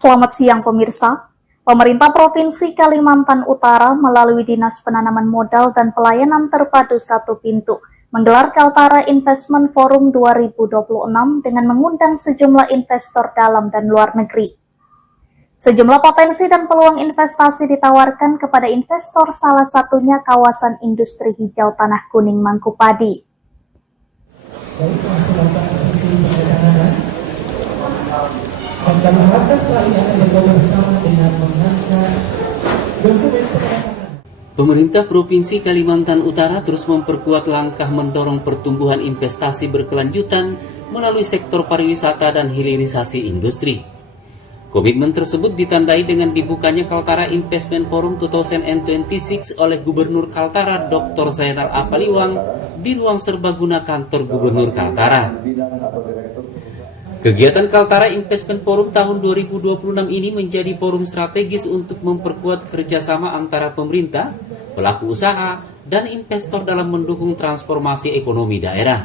Selamat siang pemirsa. Pemerintah Provinsi Kalimantan Utara melalui Dinas Penanaman Modal dan Pelayanan Terpadu Satu Pintu menggelar Kaltara Investment Forum 2026 dengan mengundang sejumlah investor dalam dan luar negeri. Sejumlah potensi dan peluang investasi ditawarkan kepada investor, salah satunya kawasan industri hijau Tanah Kuning Mangkupadi. Pemerintah Provinsi Kalimantan Utara terus memperkuat langkah mendorong pertumbuhan investasi berkelanjutan melalui sektor pariwisata dan hilirisasi industri. Komitmen tersebut ditandai dengan dibukanya Kaltara Investment Forum 2026 oleh Gubernur Kaltara Dr. Zainal Apaliwang di ruang serbaguna kantor Gubernur Kaltara. Kegiatan Kaltara Investment Forum tahun 2026 ini menjadi forum strategis untuk memperkuat kerjasama antara pemerintah, pelaku usaha, dan investor dalam mendukung transformasi ekonomi daerah.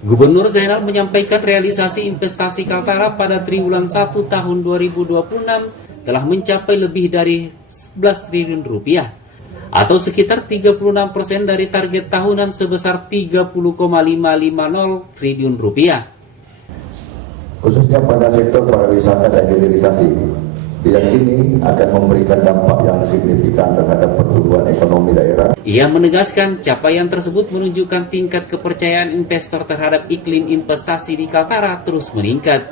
Gubernur Zainal menyampaikan realisasi investasi Kaltara pada triwulan 1 tahun 2026 telah mencapai lebih dari 11 triliun rupiah atau sekitar 36% dari target tahunan sebesar 30,550 triliun rupiah. Khususnya pada sektor pariwisata dan hilirisasi, diyakini akan memberikan dampak yang signifikan terhadap pertumbuhan ekonomi daerah. Ia menegaskan capaian tersebut menunjukkan tingkat kepercayaan investor terhadap iklim investasi di Kaltara terus meningkat.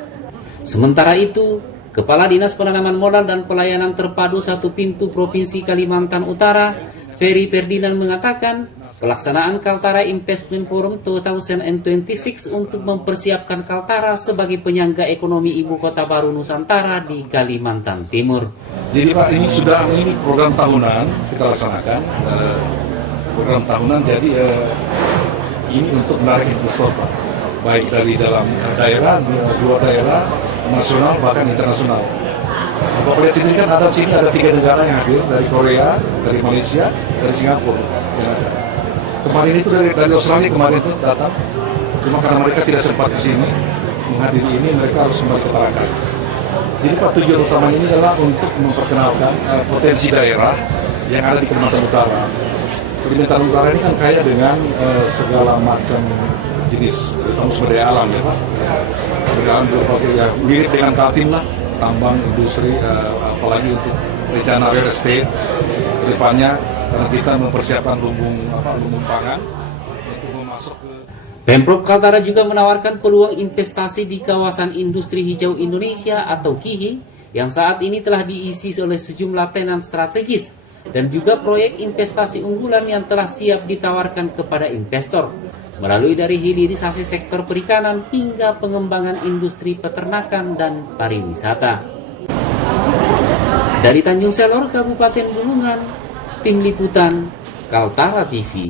Sementara itu, Kepala Dinas Penanaman Modal dan Pelayanan Terpadu Satu Pintu Provinsi Kalimantan Utara, Ferry Ferdinand mengatakan, pelaksanaan Kaltara Investment Forum 2026 untuk mempersiapkan Kaltara sebagai penyangga ekonomi ibu kota baru Nusantara di Kalimantan Timur. Jadi Pak, ini program tahunan kita laksanakan, program tahunan. Jadi ini untuk menarik investor Pak, baik dari dalam daerah, luar daerah, nasional bahkan internasional. Bapak lihat sini kan ada 3 negara yang hadir, dari Korea, dari Malaysia, dari Singapura yang ada. Kemarin itu dari Australia kemarin itu datang, cuma karena mereka tidak sempat di sini menghadiri ini, mereka harus kembali ke Tarakan. Jadi Pak, tujuan utama ini adalah untuk memperkenalkan potensi daerah yang ada di Kalimantan Utara. Kalimantan Utara ini kan kaya dengan segala macam jenis, terutama sumber daya alam ya Pak. Sumber alam berbagai ya, mirip dengan Kaltim lah, tambang, industri, apalagi untuk rencana real estate ke depannya. Karena kita mempersiapkan lumbung pangan untuk memasuk ke. Pemprov Kaltara juga menawarkan peluang investasi di kawasan industri hijau Indonesia atau KIHI yang saat ini telah diisi oleh sejumlah tenan strategis dan juga proyek investasi unggulan yang telah siap ditawarkan kepada investor melalui dari hilirisasi sektor perikanan hingga pengembangan industri peternakan dan pariwisata. Dari Tanjung Selor, Kabupaten Bulungan, Tim Liputan Kaltara TV.